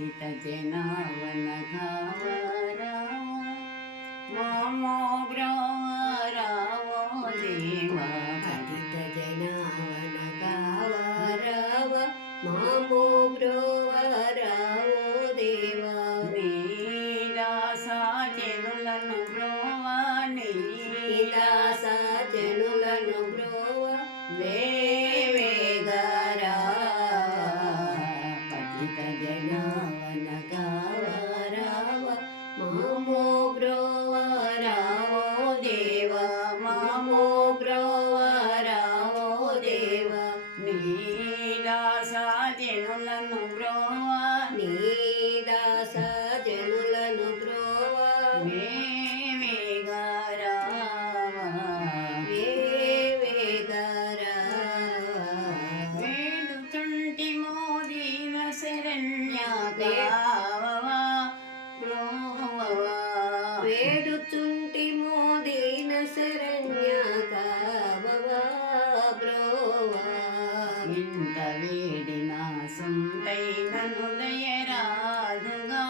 पतित जनावन घावरा मोग्रवरावो देवा पतित जनावन घावरव मोग्रवरावो देवा నీదాసా జనులను బ్రోవా నీదాస జనులను బ్రోవ వేవేగరా పతిత జనావన గావరావ మామో బ్రోవరావో దేవ మామో బ్రోవరావో దేవ నీదాసా జనులను బ్రోవా నీదాస జనులను బ్రోవ వేవేగరా వేడుచుంటి మోదీన శరణ్యాగావవా బ్రోవవా వేడుచుంటి మోదీన శరణ్యగావవా బ్రోవా ఇంత వేడిన సొంతైనను దయరాదుగా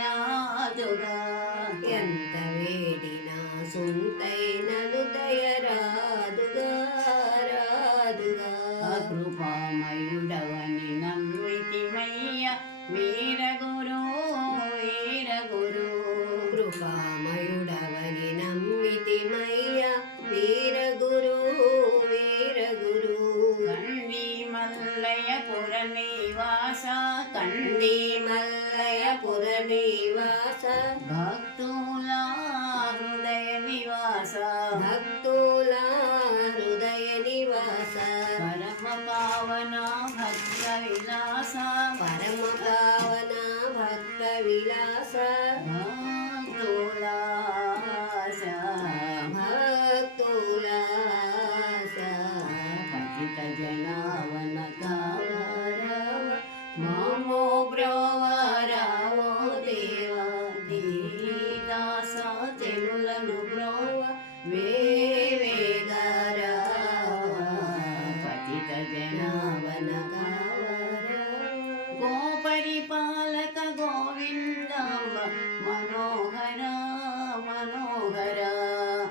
రాదుగా ఎంత వేడినా సొంతైనను దయరాదుగా రాదుగా కృపామయుడవని నమ్మితిమయ్య వీరగురు వీరగురు కృపామయుడవని నమ్మితిమయ్య వీరగురు వీరగురు కండి మల్లయ్యపుర నివాస కండి మల్లయపుర నివాస భక్తుల హృదయ నివాస భక్తుల హృదయ నివాస పరమ పావన భక్త విలాస పరమ పావన భక్త విలాస భక్తులాస భక్తులాస పతిత జనావన కావరవ మామో బ్రోవరావో దేవా దీదాస జనులను బ్రోవ వేవేగరా పతిత జనావన గోపరిపాలక గోవిందమ్మ మనోహర మనోహర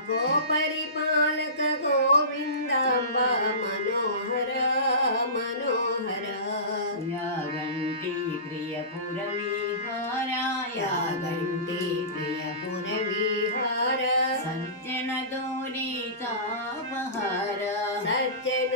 గోపరిపాలక గోవిందాంబ మనోహర మనోహర యాగంటి ప్రియపుర విహార యాగంటి ప్రియపుర విహార సజ్జన దూరితాపహార సజ్జన